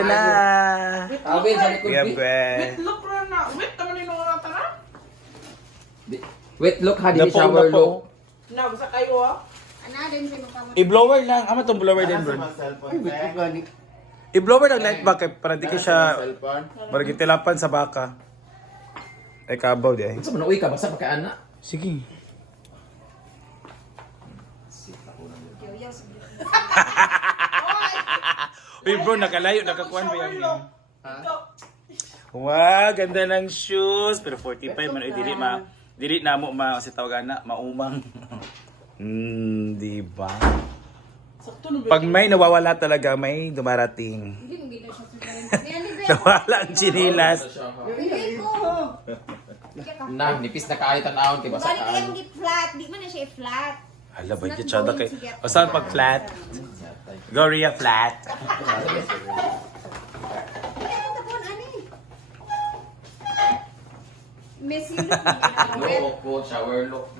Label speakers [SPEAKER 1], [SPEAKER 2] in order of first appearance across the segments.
[SPEAKER 1] Na.
[SPEAKER 2] Awin sa likod.
[SPEAKER 1] Kuya
[SPEAKER 2] Bi.
[SPEAKER 1] Brad.
[SPEAKER 3] Look ra na. Wait, naman yung mga tara.
[SPEAKER 2] Wait, look ha, di
[SPEAKER 1] Napo,
[SPEAKER 2] shower
[SPEAKER 1] napo.
[SPEAKER 2] look.
[SPEAKER 3] Na, basta kayo ah.
[SPEAKER 1] I-blower lang. Ama itong blower din, bro. I-blower lang light back para di ka siya maraging tilapan sa baka. Ay kabaw di ay.
[SPEAKER 2] Sa manuwi ka, basta pagkaan na.
[SPEAKER 1] Sige. Uy bro, nakalayo, nakakuan ba yan? Wow, ganda ng shoes. Pero 45 man, ay dili na mo kasi tawagan na, maumang. Di ba?
[SPEAKER 3] Sakto na ba?
[SPEAKER 1] Pag may nawawala talaga, may dumarating. Nawala ang chinilas.
[SPEAKER 2] Na, nipis na kayo tanawon kay basta
[SPEAKER 4] Balik
[SPEAKER 2] kaan.
[SPEAKER 4] yung flat, di man na siya flat.
[SPEAKER 1] Hala, ba yung tsada kay... O saan pag flat? Goria flat.
[SPEAKER 4] Messy look.
[SPEAKER 2] Look po, shower look.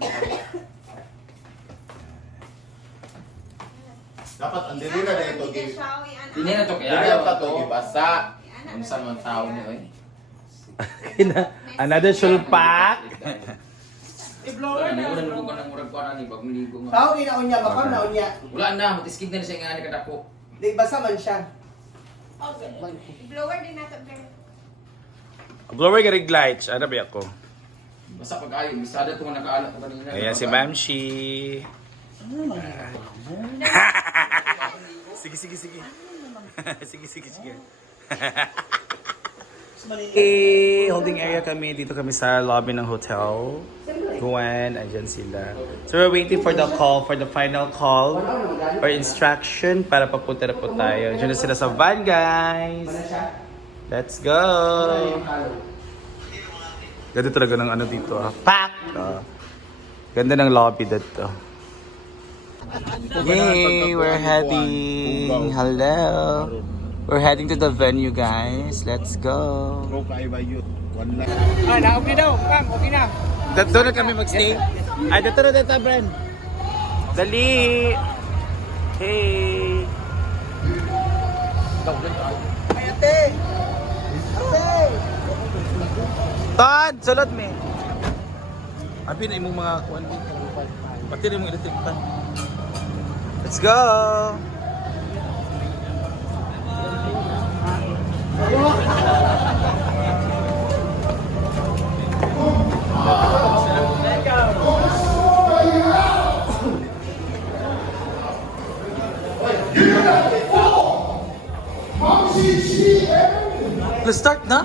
[SPEAKER 5] Dapat andiri na dito gi.
[SPEAKER 2] Hindi na to kaya.
[SPEAKER 5] Dili ang tato gibasa.
[SPEAKER 2] Ang sa mga tao niyo eh.
[SPEAKER 1] Another sulpak.
[SPEAKER 3] I-blower na.
[SPEAKER 2] Wala na ko nang murag ko na ni bag maligo nga.
[SPEAKER 6] Tao di na unya, baka na unya.
[SPEAKER 2] Wala na, matiskid na siya nga ni kadako.
[SPEAKER 6] Di basa man siya.
[SPEAKER 4] Blower din natin.
[SPEAKER 1] Blower ka rig lights. Ano ba ako?
[SPEAKER 2] Basta pag ayo, bisada ko nga nakaalat ko kanina.
[SPEAKER 1] Ayan si Mamshi. Sige. Sige. Holding area kami. Dito kami sa lobby ng hotel. Gwen, andyan sila. So we're waiting for the call, for the final call or instruction para papunta na po tayo. Diyan na sila sa van, guys. Let's go! Ganda talaga ng ano dito, ah. Pack! Ganda ng lobby dito. Yay! We're heading! Hello! We're heading to the venue, guys. Let's go!
[SPEAKER 6] Okay daw, Kang, okay na.
[SPEAKER 1] Doon na kami magstay. Ay, dito na, Bren. Dali! Hey!
[SPEAKER 6] Ay, ate! Ate!
[SPEAKER 1] Todd! Sulod me! Abi na imong mga kuwan dito. Pati na imong electric fan. Let's go! Let's start na?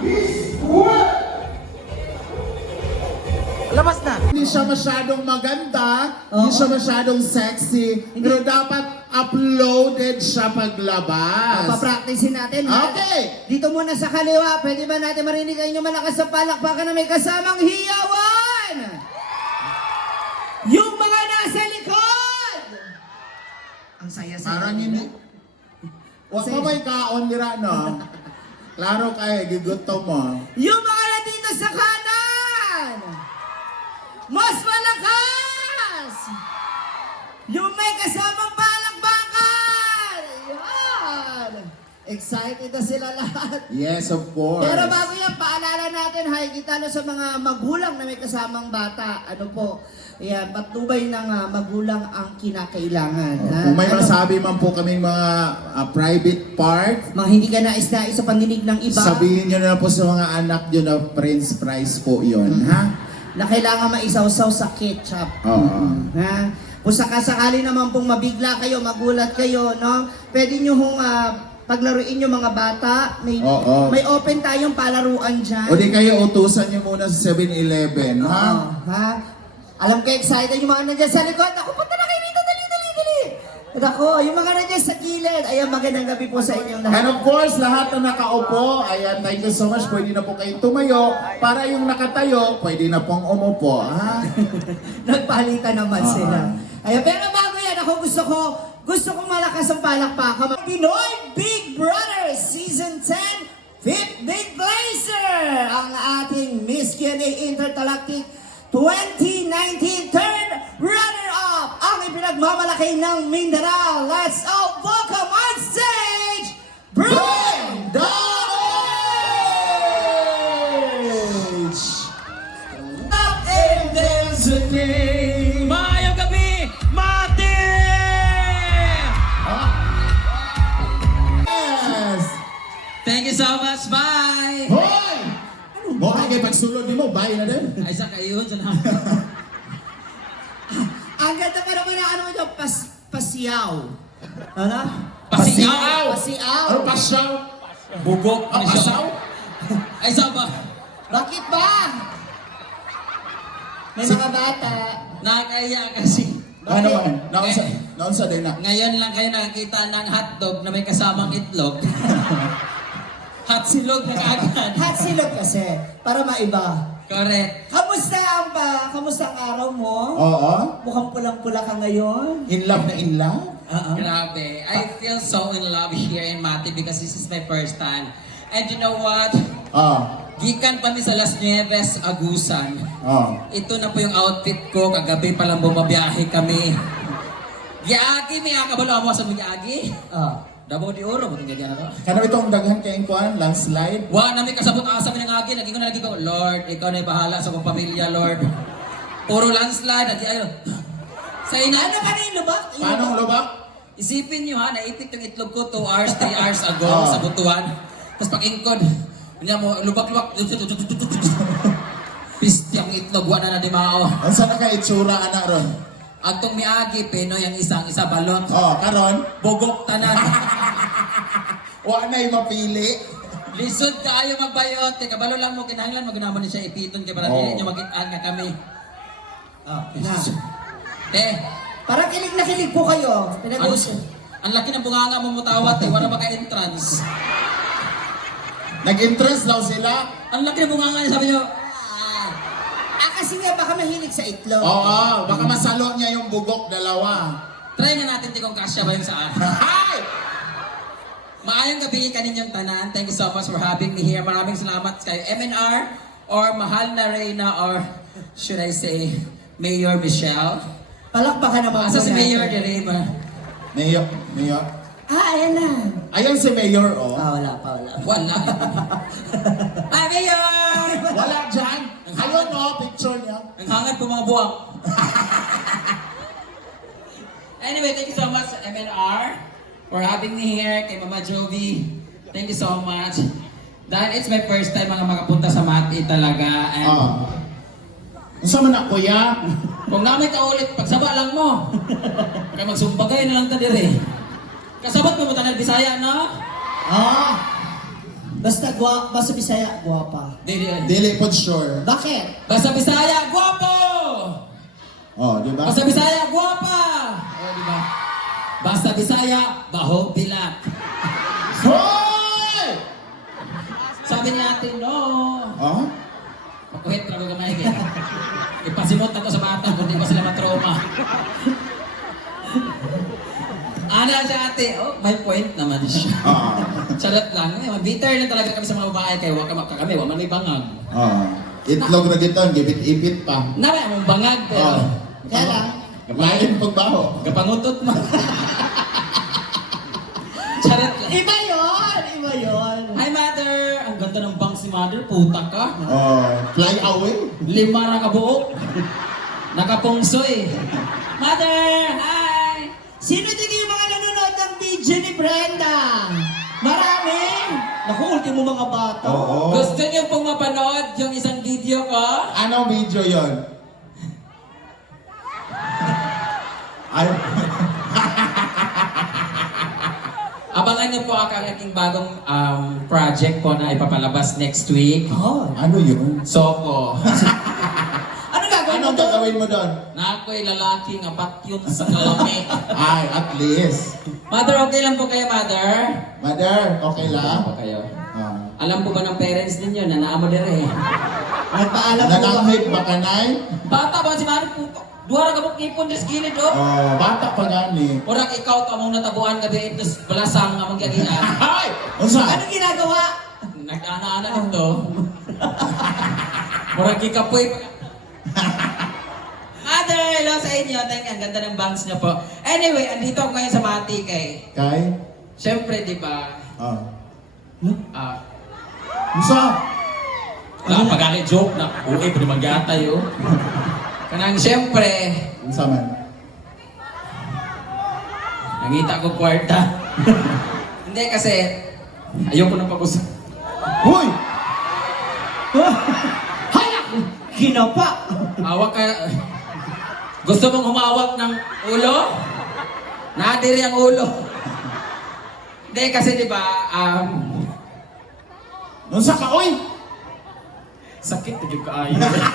[SPEAKER 1] Labas na!
[SPEAKER 5] Hindi siya masyadong maganda, hindi siya masyadong sexy, pero dapat uploaded siya paglabas.
[SPEAKER 6] Papracticein natin. ha?
[SPEAKER 5] Okay.
[SPEAKER 6] Dito muna sa kaliwa, pwede ba natin marinig ang inyong malakas sa palakpakan na may kasamang hiyawan? Yung mga nasa likod! Ang saya-saya.
[SPEAKER 5] Parang hindi. Huwag pa may kaon nila, no? Klaro kayo, giguto mo.
[SPEAKER 6] Yung mga nandito sa kanan! Mas malakas! Yung may kasamang palakpakan! Yan! Excited na sila lahat.
[SPEAKER 5] Yes, of course.
[SPEAKER 6] Pero bago yan, paalala natin, kita na sa mga magulang na may kasamang bata. Ano po, yan, patnubay ng magulang ang kinakailangan. ha?
[SPEAKER 5] Kung may
[SPEAKER 6] Ano?
[SPEAKER 5] masabi man po kaming mga private part,
[SPEAKER 6] Mga hindi ka nais-nais sa pandinig ng iba.
[SPEAKER 5] sabihin nyo na po sa mga anak nyo na Prince Prize po yun, ha?
[SPEAKER 6] Na kailangan maisawsaw sa ketchup.
[SPEAKER 5] Oo.
[SPEAKER 6] Ha? Kung sakasakali naman pong mabigla kayo, magulat kayo, no? Pwede nyo hong paglaruin yung mga bata.
[SPEAKER 5] Oo.
[SPEAKER 6] May open tayong palaruan dyan.
[SPEAKER 5] O di kayo utusan nyo muna sa 7-Eleven, ha?
[SPEAKER 6] Ha? Alam ko excited yung mga nandiyan sa likod. Ako, punta na kayo dito, dali. Ako, yung mga nandiyan sa gilid. Ayan, magandang gabi po sa inyong lahat.
[SPEAKER 5] And of course, lahat na nakaupo, ayan, thank you so much. Pwede na po kayong tumayo. Para yung nakatayo, pwede na pong umupo, ha?
[SPEAKER 6] Nagpalitan naman sila. Ayan, pero bago yan, ako gusto kong malakas ang palakpakan. Pinoy Big Brother Season 10, 5th Big Blazer, ang ating Miss Q&A Intergalactic 2019 third runner-up, ang ipinagmamalaki ng Mindanao. Let's all welcome on stage, Brenda!
[SPEAKER 7] Thank you so much. Bye!
[SPEAKER 5] Hoy! Mo kay pagsulod nimo, bye na din.
[SPEAKER 7] Ay, sa kayo. Dyan
[SPEAKER 6] Ang ganda pa naman na ano ito, pasiyaw. Ano?
[SPEAKER 7] Pasiyaw!
[SPEAKER 6] Pasiyaw.
[SPEAKER 5] Ano pasyaw?
[SPEAKER 7] Bugok.
[SPEAKER 5] Ah, pasaw?
[SPEAKER 7] Ay, sa ba?
[SPEAKER 6] Bakit ba? May mga bata.
[SPEAKER 7] Nakakaya kasi.
[SPEAKER 5] Ano man? Naunsa din na.
[SPEAKER 7] Ngayon lang kayo nakakita ng hotdog na may kasamang itlog. Hot silog na kaagad.
[SPEAKER 6] Hot silog kasi, para maiba.
[SPEAKER 7] Correct.
[SPEAKER 6] Kamusta ang araw mo?
[SPEAKER 5] Oo.
[SPEAKER 6] Mukhang pulang-pula ka ngayon.
[SPEAKER 5] In love na in love?
[SPEAKER 7] Grabe. I feel so in love here in Mati because this is my first time. And you know what? Gikan pa mi sa Las Nieves, Agusan. Ito na po yung outfit ko. Kagabi pa lang bumabiyahe kami. Giagi, may akabalo mo sa mga giagi. Dabo di oro, buting gagyan na to.
[SPEAKER 5] Kano itong daghan kayong kuan, landslide?
[SPEAKER 7] Wa nami kasabot asa mi ng agi, naging ko na lagi ko, Lord, ikaw na yung bahala sa kong pamilya, Lord. Puro landslide, nag ayo. Sa ina,
[SPEAKER 6] Ano ka na yung lubak?
[SPEAKER 5] Paano ang lubak?
[SPEAKER 7] isipin nyo ha, naipit yung itlog ko 2 hours, 3 hours ago sa Butuan. Tapos pag-ingkod, niya mo, lubak-lubak. Pisti ang itlog, wala na di mao.
[SPEAKER 5] Ang sana ka itsura anak ron?
[SPEAKER 7] Agtong miagi, Pinoy ang isa balot.
[SPEAKER 5] Karon?
[SPEAKER 7] Bugok tanan.
[SPEAKER 5] Wa na yung mapili.
[SPEAKER 7] Lisod kaayo magbayot. Kabalo lang mo, kinahanglan mo, ginaman niya siya ipiton kay para
[SPEAKER 5] Oo.
[SPEAKER 7] hindi nyo magitaan nga kami.
[SPEAKER 6] Parang kilig na kilig po kayo.
[SPEAKER 7] Ang,
[SPEAKER 6] Pinag-usap.
[SPEAKER 7] ang laki ng bunganga mo mutawat eh, wala ba ka entrance?
[SPEAKER 5] Nag-interest daw sila?
[SPEAKER 7] Ang laki ng bunganga niya, sabi niyo,
[SPEAKER 6] Kasi nga baka mahilig sa itlog.
[SPEAKER 5] Oo, baka masalo niya yung bugok dalawa.
[SPEAKER 7] try nga natin di kung kasya ba yung sa akin.
[SPEAKER 5] Hi!
[SPEAKER 7] Maayong gabi kaninyong tanan. Thank you so much for having me here. Maraming salamat kayo. MNR or Mahal na Reyna or should I say Mayor Michelle?
[SPEAKER 6] Palakpakan naman
[SPEAKER 7] Asa
[SPEAKER 6] po
[SPEAKER 7] si
[SPEAKER 6] natin.
[SPEAKER 7] Mayor Derema?
[SPEAKER 5] Mayor.
[SPEAKER 6] Ayan na.
[SPEAKER 5] Ayan si Mayor, oh.
[SPEAKER 6] Wala pa.
[SPEAKER 7] Wala. Hi, Mayor!
[SPEAKER 5] Wala dyan. Ayun, no, picture niya.
[SPEAKER 7] Ang hangad po mga buwak. Anyway, thank you so much MNR for having me here. Kay Mama Jovi, thank you so much. Dahil it's my first time mga makapunta sa Mati talaga. And
[SPEAKER 5] Unsa man na, kuya?
[SPEAKER 7] kung namin ka ulit, pagsaba lang mo. Kaya magsumbagay na lang ta dire. Kasabot mo mo tanang Bisaya, no?
[SPEAKER 6] Basta Bisaya, guwapa.
[SPEAKER 5] Dili po sure.
[SPEAKER 6] Bakit?
[SPEAKER 7] Basta Bisaya, guwapo!
[SPEAKER 5] Di ba?
[SPEAKER 7] Basta Bisaya, guwapa! O, di ba? Basta Bisaya, bahog bilat.
[SPEAKER 5] Hoy!
[SPEAKER 7] Sabi ni ate, no. Pakuhit ka gamay kaya. Ipasimot na to sa bata kung di pa sila matroma. Ana siya ate, may point naman siya. Charot lang. Bitter lang talaga kami sa mga babae kaya waka kami, wala may bangag.
[SPEAKER 5] Itlog na dito, gibit-ipit pa.
[SPEAKER 7] Naman mong bangag pero
[SPEAKER 6] Kaya lang.
[SPEAKER 5] Kapain pagbaho.
[SPEAKER 7] kapangutot mo. Charot lang.
[SPEAKER 6] Iba yun.
[SPEAKER 7] Hi mother! Ang ganda ng bangs ni mother, puta ka.
[SPEAKER 5] Fly away.
[SPEAKER 7] 5 na kabuok. Nakapungsoy. Mother! Hi!
[SPEAKER 6] Sino din yung mga nanonood ng video ni Brenda? Marami. Naku, ultimo mga bata.
[SPEAKER 7] Gusto niyo pong mapanood yung isang video ko?
[SPEAKER 5] Anong video yon? Ay,
[SPEAKER 7] Abangan niyo po ang aking bagong project po na ipapalabas next week.
[SPEAKER 5] ano yun?
[SPEAKER 7] Soko.
[SPEAKER 6] Ano gagawin mo
[SPEAKER 5] Anong
[SPEAKER 6] doon?
[SPEAKER 5] gagawin mo doon?
[SPEAKER 7] Na ako'y lalaki nga patyon sa kalami.
[SPEAKER 5] Ay, at least.
[SPEAKER 7] Mother, okay lang po kayo, mother?
[SPEAKER 5] Mother, okay lang?
[SPEAKER 7] Po kayo. Alam po ba ng parents ninyo na naamo dire?
[SPEAKER 6] Nagpaalam ko ba?
[SPEAKER 5] Nanamit ba ka, Nay?
[SPEAKER 7] Bata ba si mother puto? Duha ra ka mong ipon des gilid oh.
[SPEAKER 5] Bata pa gani.
[SPEAKER 7] Murag ikaw among natabuan gabi itos balasang among gagian.
[SPEAKER 5] Ay! Unsa?
[SPEAKER 6] Anong ginagawa?
[SPEAKER 7] Nag-ana-ana nito. Murag ikapoy pa. Mother, hello sa inyo. Thank you. Ang ganda ng bangs niyo po. Anyway, andito ako ngayon sa Mati kay.
[SPEAKER 5] Kay?
[SPEAKER 7] Siyempre, di ba?
[SPEAKER 5] Unsa?
[SPEAKER 7] Pag-ali joke na. Uy, pwede mag-atay oh. Kanang siyempre,
[SPEAKER 5] Unsa man?
[SPEAKER 7] nangita ko kwarta. Hindi kasi,
[SPEAKER 2] Ayoko na pag-usap.
[SPEAKER 5] Hoy!
[SPEAKER 6] Hay ako! Kinapa!
[SPEAKER 7] Hawak ka. Gusto mong humawak ng ulo? Nadiri ang ulo. Hindi kasi di ba,
[SPEAKER 5] Nung sa kaoy!
[SPEAKER 7] sakit na yung kaayo.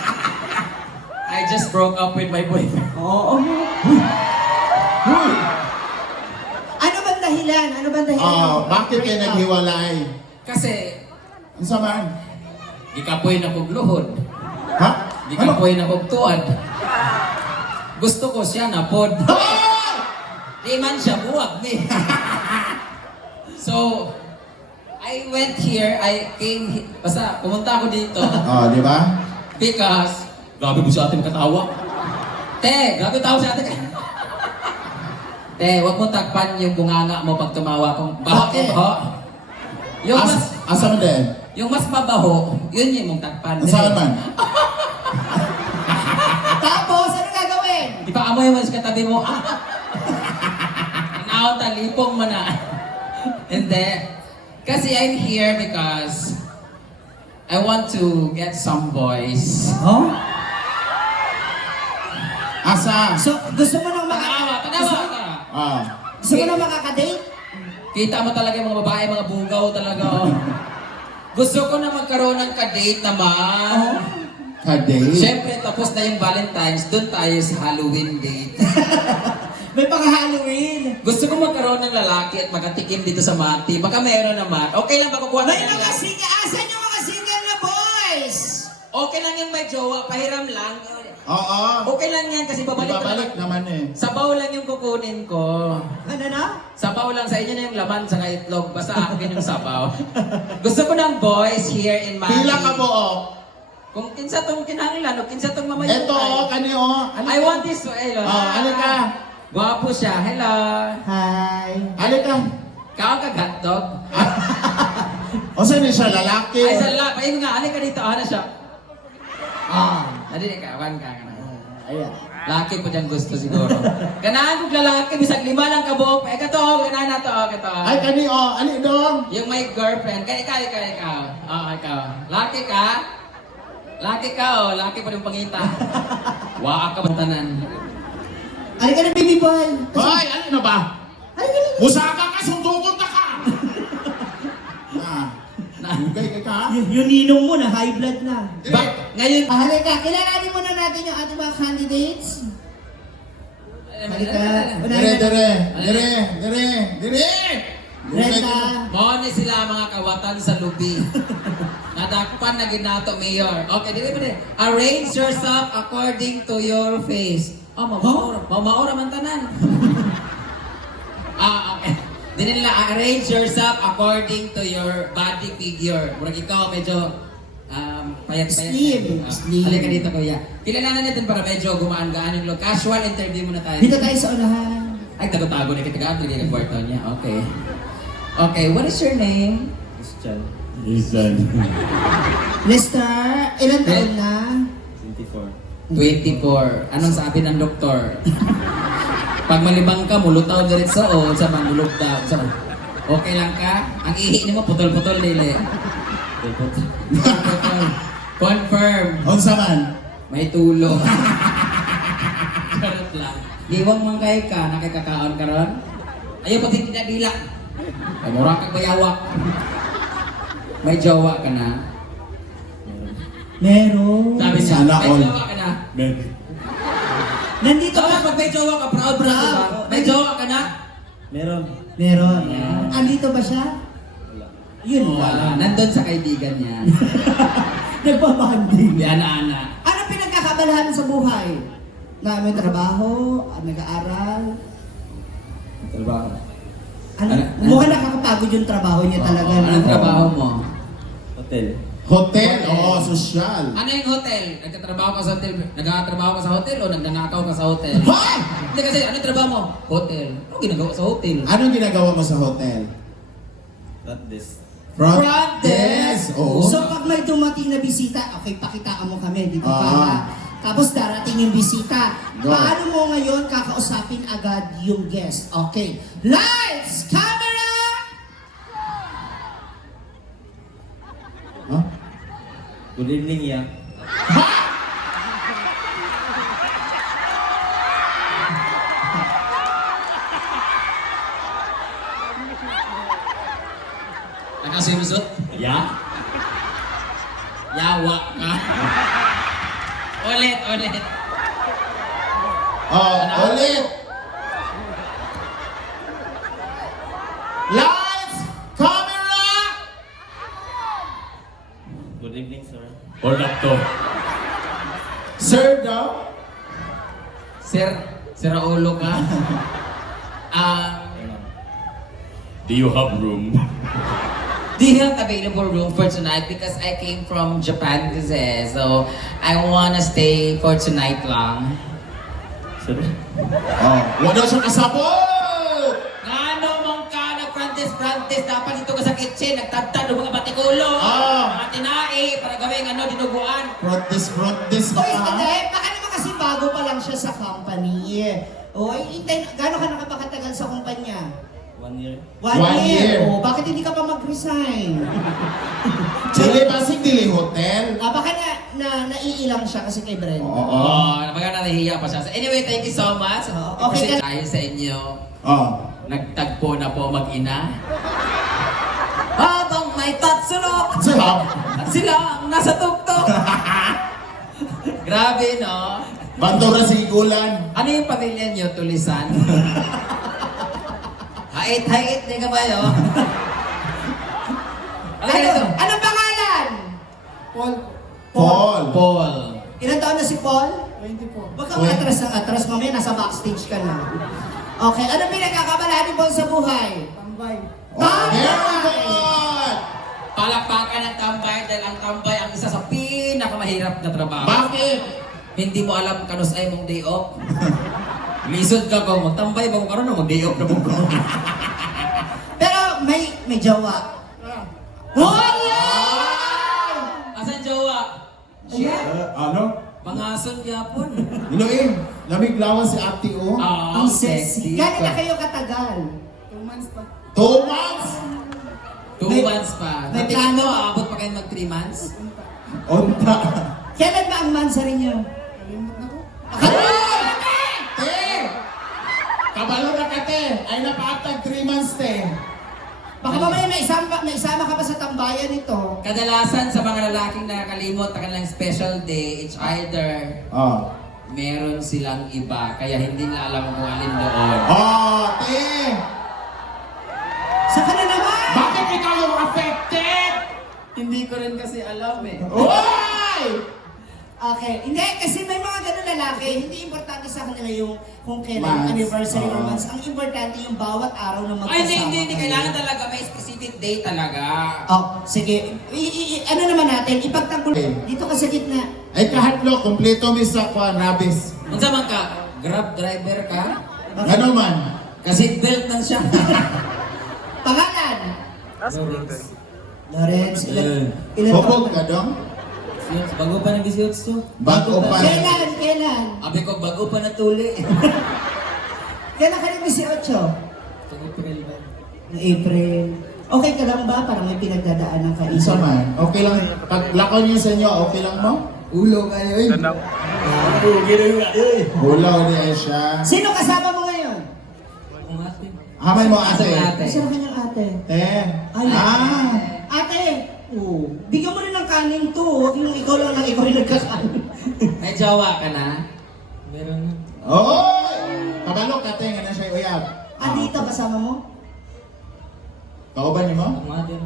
[SPEAKER 7] I just broke up with my boyfriend.
[SPEAKER 6] Oo.
[SPEAKER 5] Hoy!
[SPEAKER 6] Ano bang dahilan? Ano bang dahilan?
[SPEAKER 5] Bakit kayo naghiwalay?
[SPEAKER 7] Kasi,
[SPEAKER 5] Ang saman?
[SPEAKER 7] gikapoy na kog luhod.
[SPEAKER 5] Ha?
[SPEAKER 7] Gikapoy na kog tuad. Gusto ko siya na pod. Di man siya buwag ni. So, I went here, I came, basta pumunta ako dito
[SPEAKER 5] Oh, di ba?
[SPEAKER 7] because, grabe mo sa ating katawa. Te, grabe tao sa atin. Te, wag mo takpan yung bunganga mo pag tumawa kung baho
[SPEAKER 6] Bakit?
[SPEAKER 7] ko baho. Yung mas,
[SPEAKER 5] Asa mo din?
[SPEAKER 7] yung mas mabaho, yun yung mong takpan.
[SPEAKER 5] Ang saan man?
[SPEAKER 6] Tapos, ano gagawin?
[SPEAKER 7] Di ba amoy mo sa katabi mo? Now, talipong mo na. Hindi. Kasi I'm here because I want to get some boys.
[SPEAKER 6] Oh?
[SPEAKER 5] Asa?
[SPEAKER 6] So, gusto mo nang
[SPEAKER 7] Tanawa ka.
[SPEAKER 6] Gusto mo nang makakadate?
[SPEAKER 7] Kita mo talaga yung mga babae, mga bugaw talaga. Oh. Gusto ko na magkaroon ng ka-date naman.
[SPEAKER 5] Ka-date?
[SPEAKER 7] Siyempre, tapos na yung Valentine's, doon tayo sa Halloween date.
[SPEAKER 6] May pang-Halloween.
[SPEAKER 7] Gusto ko magkaroon ng lalaki at magatikim dito sa Mati. Baka meron naman. Okay lang ba kukuha
[SPEAKER 6] May
[SPEAKER 7] ng
[SPEAKER 6] mga
[SPEAKER 7] lalaki?
[SPEAKER 6] single, asan yung mga single na boys?
[SPEAKER 7] Okay lang yan may jowa, pahiram lang.
[SPEAKER 5] Oo.
[SPEAKER 7] Okay lang yan kasi babalik
[SPEAKER 5] Ibabalik naman eh.
[SPEAKER 7] Sabaw lang yung kukunin ko.
[SPEAKER 6] Ano na?
[SPEAKER 7] Sabaw lang sa inyo na yung laman sa itlog. Basta akin yung sabaw. Gusto ko ng boys here in Mati.
[SPEAKER 5] Pila ka mo, oh.
[SPEAKER 7] Kung kinsa tong kinahanglan o kinsa tong mamayukay.
[SPEAKER 5] Eto, oh, kani, oh.
[SPEAKER 7] I want this to hello.
[SPEAKER 5] Alika.
[SPEAKER 7] Gwapo siya. Hello.
[SPEAKER 6] Hi.
[SPEAKER 5] Alika.
[SPEAKER 7] Kao ka hotdog?
[SPEAKER 5] O saan siya, lalaki?
[SPEAKER 7] Ay, sala. Payo nga. Ano ka dito? Ano siya? Nadinig ka. Awan ka.
[SPEAKER 6] Ayan.
[SPEAKER 7] Laki po diyang gusto siguro. Ganahan kong lalaki. Bisag 5 lang kabuok. Eh, kato. Ganahan na to. Kato.
[SPEAKER 5] Ay, kani, oh. Ali, dong.
[SPEAKER 7] Yung my girlfriend. Ikaw. Ikaw. Laki ka? Laki ka, oh. Laki pa rin pangita. Waa ka bantanan.
[SPEAKER 6] Ano ka na, baby boy?
[SPEAKER 5] Hoy, ano na ba?
[SPEAKER 6] Ano ka na?
[SPEAKER 5] Musaka ka, sundukot na ka! Hugay ka?
[SPEAKER 6] Yung ninong mo na, high blood na.
[SPEAKER 7] Ngayon,
[SPEAKER 6] Halika, kilalanin muna natin yung ating mga candidates. Halika.
[SPEAKER 5] Dire!
[SPEAKER 6] Brenda.
[SPEAKER 7] Mo ni sila mga kawatan sa lubi. Nadakpan na ginato mayor. Okay, dili ba arrange yourself according to your face. Oh, mamaora man tanan. Okay. Dili nila arrange yourself according to your body figure. Murag ikaw medyo payat-payat.
[SPEAKER 6] Slim.
[SPEAKER 7] Halika dito kuya. Kilalanan natin para medyo gumaan-gaan yung look. Casual interview muna tayo.
[SPEAKER 6] Dito tayo sa unahan.
[SPEAKER 7] Ay, tago-tago na kita ka. Hindi ka kwarto niya. Okay. Okay, what is your name?
[SPEAKER 6] Lester, ilan taon na?
[SPEAKER 7] 24. Anong sabi ng doktor? Pag malibang ka, mulutaw diretso o sa manulog daw. So, okay lang ka? Ang ihi ni mo, putol-putol nila. Putol. Confirm.
[SPEAKER 5] Unsa man?
[SPEAKER 7] May tulo. Charot lang. Iwang man kay ka, nakikakaon ka ron? Ayaw pati tinadila. Ay, mura kang bayawak. May jowa ka na.
[SPEAKER 6] Meron.
[SPEAKER 7] Sabi niya,
[SPEAKER 5] Sana
[SPEAKER 7] may
[SPEAKER 5] all.
[SPEAKER 7] jowa ka na.
[SPEAKER 6] Nandito
[SPEAKER 7] Dapat
[SPEAKER 6] ka.
[SPEAKER 7] pag may jowa ka, proud ka diba? May jowa ka na?
[SPEAKER 6] Meron.
[SPEAKER 7] Yeah.
[SPEAKER 6] Andito ba siya? Yun
[SPEAKER 7] Wala.
[SPEAKER 6] lang.
[SPEAKER 7] Nandun sa kaibigan niya.
[SPEAKER 6] Nagpapanding.
[SPEAKER 7] Ana-ana.
[SPEAKER 6] Ano pinagkakabalahan sa buhay? Na may trabaho, nag-aaral.
[SPEAKER 7] Trabaho.
[SPEAKER 6] Ano?
[SPEAKER 7] Ano?
[SPEAKER 6] Mukhang nakakapagod yung trabaho niya talaga.
[SPEAKER 7] Anong
[SPEAKER 6] no?
[SPEAKER 7] trabaho mo?
[SPEAKER 5] Hotel,
[SPEAKER 7] Hotel.
[SPEAKER 5] oo, sosyal.
[SPEAKER 7] Ano yung hotel? Nagtatrabaho ka sa hotel? Nagtatrabaho ka sa hotel o nagnanakaw ka sa hotel?
[SPEAKER 5] Hoy!
[SPEAKER 7] Hindi kasi, ano yung trabaho mo? Hotel. Ano ginagawa sa hotel?
[SPEAKER 5] Anong ginagawa mo sa hotel?
[SPEAKER 7] Front desk.
[SPEAKER 5] Front desk! Oo.
[SPEAKER 6] So pag may dumating na bisita, okay, pakitaan mo kami, di ba?
[SPEAKER 5] Ah.
[SPEAKER 6] Para. Tapos darating yung bisita.
[SPEAKER 5] Go.
[SPEAKER 6] Paano mo ngayon kakausapin agad yung guest? Okay. Lights! Camera!
[SPEAKER 5] Huh?
[SPEAKER 7] Good evening, ya. Nakaswimsuit? Ya. Yawa ka. Ulit.
[SPEAKER 5] Oh, ulit. Lights, camera.
[SPEAKER 7] Good evening, sir.
[SPEAKER 8] Hold up to.
[SPEAKER 5] Sir daw.
[SPEAKER 7] Sir Raulo ka?
[SPEAKER 8] Do you have room?
[SPEAKER 7] Do you have available room for tonight? Because I came from Japan kasi. So, I wanna stay for tonight lang.
[SPEAKER 5] Oh, wala siyang kasabot.
[SPEAKER 7] Ano mong ka, nag-practice, dapat dito ka sa kitchen, nagtagtag ng mga batikulo,
[SPEAKER 5] Ah.
[SPEAKER 7] mga tinai, para gawing dinuguan.
[SPEAKER 5] Practice
[SPEAKER 6] Oy,
[SPEAKER 5] ka.
[SPEAKER 6] hindi. Baka naman kasi bago pa lang siya sa company. O, gano'n ka nakapakatagal sa kumpanya?
[SPEAKER 7] 1 year.
[SPEAKER 6] One
[SPEAKER 5] 1 year.
[SPEAKER 6] O, bakit hindi ka pa mag-resign?
[SPEAKER 5] Dili basig dili hotel.
[SPEAKER 6] Baka naiilang siya kasi kay Brenda.
[SPEAKER 5] Oo.
[SPEAKER 7] Nabaga nahihiya pa siya. Anyway, thank you so much.
[SPEAKER 6] Okay
[SPEAKER 7] Kasi
[SPEAKER 6] ka-
[SPEAKER 7] tayo sa inyo,
[SPEAKER 5] Oh.
[SPEAKER 7] nagtagpo na po mag-ina. Habang may tatsulok,
[SPEAKER 5] Sarap.
[SPEAKER 7] at sila ang nasa tuktok. Grabe, no?
[SPEAKER 5] Bandura sa igulan.
[SPEAKER 7] Ano yung pamilya niyo, Tulisan? Hait, di ka ba yun? Ano ito?
[SPEAKER 6] Anong pangalan?
[SPEAKER 5] Paul.
[SPEAKER 7] Paul.
[SPEAKER 6] Ilan taon na si Paul? 24. Huwag kang atras ng atras, mamaya nasa backstage ka na. Okay, ano pinagkakabalahan ni Paul sa buhay? Tambay.
[SPEAKER 5] Oh, very good.
[SPEAKER 7] Palakpakan ng tambay dahil ang tambay ang isa sa pinakamahirap na trabaho.
[SPEAKER 5] Bakit?
[SPEAKER 7] Hindi mo alam kanus ay mong day off. Lisod ka ko, magtambay ba kung karoon na mag-day off na mo ko.
[SPEAKER 6] Pero may jowa. Wala!
[SPEAKER 7] Asan jowa?
[SPEAKER 5] Ano?
[SPEAKER 7] Pangason yapon.
[SPEAKER 5] Iloim, lamig lawan si Ate O.
[SPEAKER 6] Ang sexy. Gano'n na kayo katagal?
[SPEAKER 5] 2 months?
[SPEAKER 7] 2 months pa.
[SPEAKER 6] may
[SPEAKER 7] Natingin
[SPEAKER 6] plano
[SPEAKER 7] mo,
[SPEAKER 6] ba?
[SPEAKER 7] aabot pa kayo mag 3 months?
[SPEAKER 5] Onta.
[SPEAKER 6] Kailan ba ang mansari niyo?
[SPEAKER 5] Te! Kabalo na ka, te. Ay napaatag 3 months, te.
[SPEAKER 6] Baka mamaya naisama ka pa sa tambayan nito.
[SPEAKER 7] Kadalasan sa mga lalaking nakakalimot ang kanilang special day, it's either
[SPEAKER 5] Oh.
[SPEAKER 7] meron silang iba, kaya hindi nila alam kung alin doon.
[SPEAKER 5] Oh, te!
[SPEAKER 6] Saka na naman!
[SPEAKER 5] Bakit ikaw yung affected?
[SPEAKER 7] Hindi ko rin kasi alam eh.
[SPEAKER 5] Why?
[SPEAKER 6] Okay, hindi, kasi may mga ganun lalaki, hindi importante sa kanila yung kung kailan yung
[SPEAKER 5] Months.
[SPEAKER 6] anniversary or
[SPEAKER 5] Oo.
[SPEAKER 6] months. Ang importante yung bawat araw na magkasama
[SPEAKER 7] Ay, hindi.
[SPEAKER 6] kayo.
[SPEAKER 7] Kailangan talaga may specific day talaga.
[SPEAKER 6] Oh, sige. Ano naman natin, ipagtanggol. Dito ka sa gitna.
[SPEAKER 5] Ay kahatlo, kompleto mi sa kwan, rabis.
[SPEAKER 7] Unsa man ka? Grab driver ka?
[SPEAKER 5] Ano man?
[SPEAKER 7] Kasi belt man siya.
[SPEAKER 6] Pangalan? Lawrence. Ilan
[SPEAKER 5] Hubog
[SPEAKER 6] taon
[SPEAKER 5] ka
[SPEAKER 6] na?
[SPEAKER 5] dong?
[SPEAKER 7] Bago pa nag-18 to.
[SPEAKER 5] Bago pa.
[SPEAKER 6] Kailan?
[SPEAKER 7] Abi ko, bago pa natuli.
[SPEAKER 6] Kailan ka nag-18?
[SPEAKER 7] April ba?
[SPEAKER 6] April. Okay ka lang ba? Parang may pinagdadaanan ka.
[SPEAKER 5] Isa man. Okay lang. Pag lakon niyo sa inyo, okay lang mo?
[SPEAKER 7] Ulo kayo eh.
[SPEAKER 5] Hulaw niya siya.
[SPEAKER 6] Sino kasama mo ngayon?
[SPEAKER 5] Hamay mo ate.
[SPEAKER 6] Sino kanyang ate?
[SPEAKER 5] Eh.
[SPEAKER 6] Ay. Ate! Bigyan mo rin ng kanin to. Huwag yung ikaw lang ikaw yung nagkakanin.
[SPEAKER 7] May jowa ka na? Meron na.
[SPEAKER 5] Oy! Kabalo ka te, nga na siya uyab.
[SPEAKER 6] Dito kasama mo?
[SPEAKER 5] Kauban niyo mo?
[SPEAKER 7] Mother.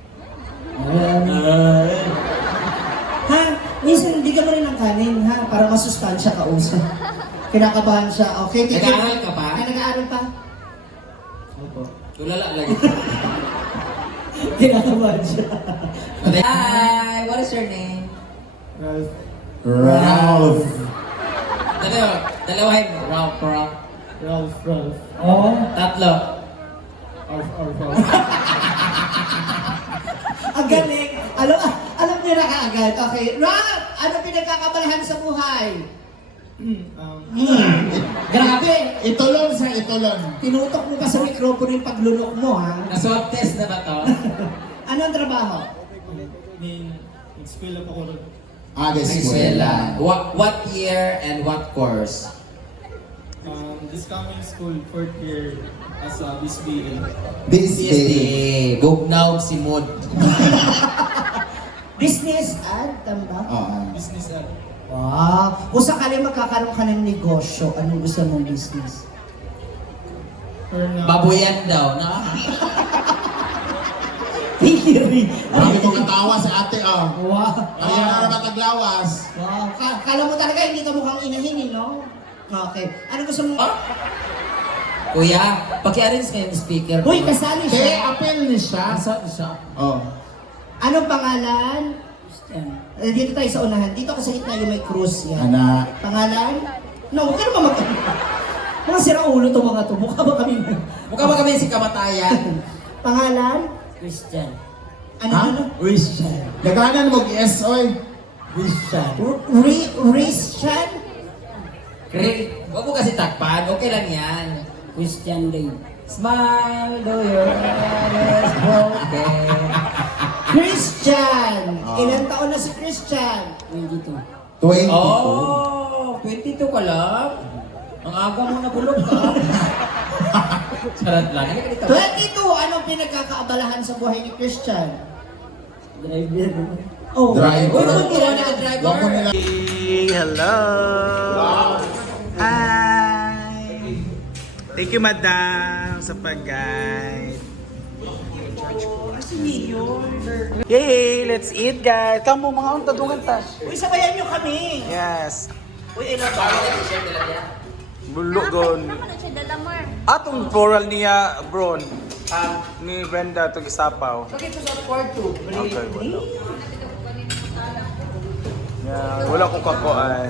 [SPEAKER 6] Ha? Minsan, bigyan mo rin ng kanin, ha? Para masustansya ka usap. Kinakabahan siya. Okay, tigil.
[SPEAKER 7] Nag-aaral ka pa?
[SPEAKER 6] Ay, nag-aaral pa?
[SPEAKER 7] Tulala lagi.
[SPEAKER 6] Kinakabahan siya.
[SPEAKER 7] Hi! What is your name?
[SPEAKER 5] Ralph.
[SPEAKER 7] Dalawahin mo. Ralph.
[SPEAKER 6] Oo.
[SPEAKER 7] Tatlo.
[SPEAKER 6] Ang galing. Alam niyo na kaagad. Okay. Rob, ano pinagkakabalahan sa buhay? Grabe.
[SPEAKER 5] Itulon sa itulon.
[SPEAKER 6] Tinutok mo pa sa mikropono yung paglunok mo, ha?
[SPEAKER 7] Na-swab test na ba to?
[SPEAKER 6] Anong trabaho?
[SPEAKER 9] Nag-school ako rin.
[SPEAKER 5] Eskwela.
[SPEAKER 7] What year and what course?
[SPEAKER 9] This coming school, 4th year as a BSBA.
[SPEAKER 7] CSDA. Bugnaw si Mod.
[SPEAKER 6] Business ad, tama?
[SPEAKER 9] Business at
[SPEAKER 6] Wow. Kung sakali magkakaroon ka ng negosyo, anong gusto mong business?
[SPEAKER 9] or na
[SPEAKER 7] Babuyan daw, na?
[SPEAKER 6] Theory.
[SPEAKER 5] Marami kong katawa sa ate,
[SPEAKER 6] Wow.
[SPEAKER 5] Kaya na mataglawas.
[SPEAKER 6] Wow. Kala mo talaga hindi ka mukhang inahin, no? Okay. Ano gusto mo?
[SPEAKER 7] Kuya, paki-arrange kayo ng speaker.
[SPEAKER 6] Uy, kasali
[SPEAKER 5] Kaya
[SPEAKER 6] siya.
[SPEAKER 5] apel ni siya. Oh.
[SPEAKER 6] Anong pangalan? Dito tayo sa unahan. Dito ka sa gitna yung may cruise yan.
[SPEAKER 5] Anak.
[SPEAKER 6] Pangalan? No, huwag ka naman mag... Mga siraulo to mga to. Mukha ba kami?
[SPEAKER 7] Mukha ba kami si kamatayan?
[SPEAKER 6] Pangalan?
[SPEAKER 7] Christian.
[SPEAKER 6] Ano?
[SPEAKER 5] Ha?
[SPEAKER 6] Ano?
[SPEAKER 7] Christian.
[SPEAKER 5] Daganan mo yes, oy.
[SPEAKER 7] Christian.
[SPEAKER 6] Christian?
[SPEAKER 7] Huwag mo kasi takpan. Okay lang yan. Christian Day. Smile, do your best. Okay.
[SPEAKER 6] Christian! Ilan taon na si Christian?
[SPEAKER 7] 22.
[SPEAKER 5] 22.
[SPEAKER 7] Oh, 22 ka lang? Ang aga mo na bulog ka. Charot lang. Ano ka dito?
[SPEAKER 6] 22! Anong pinagkakaabalahan sa buhay ni Christian?
[SPEAKER 7] Driver.
[SPEAKER 6] Oh,
[SPEAKER 5] Driver.
[SPEAKER 7] Uy, kung tira na ka
[SPEAKER 5] Wag mo
[SPEAKER 7] driver.
[SPEAKER 5] nila.
[SPEAKER 1] Hello! Hi! Thank you, madam, sa pag-guide. Yay! Let's eat, guys! Kamu, mga untadungan ta.
[SPEAKER 3] Uy, sabayan niyo kami.
[SPEAKER 1] Yes.
[SPEAKER 3] Uy, ilan ba?
[SPEAKER 1] Bulugon.
[SPEAKER 4] Naman na siya dalamar.
[SPEAKER 1] Atong floral niya, bron. Ni Brenda, itong isapaw.
[SPEAKER 7] Bakit ito sa kwarto?
[SPEAKER 1] Okay, wala. Yeah, wala ko kakuan.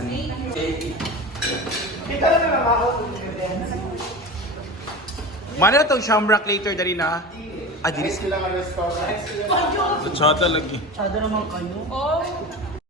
[SPEAKER 1] Mana itong shamrock later dari na? Ah, dinis.
[SPEAKER 5] Sila ka restaurant.
[SPEAKER 1] Sa chata lagi.
[SPEAKER 3] Masyado naman kayo.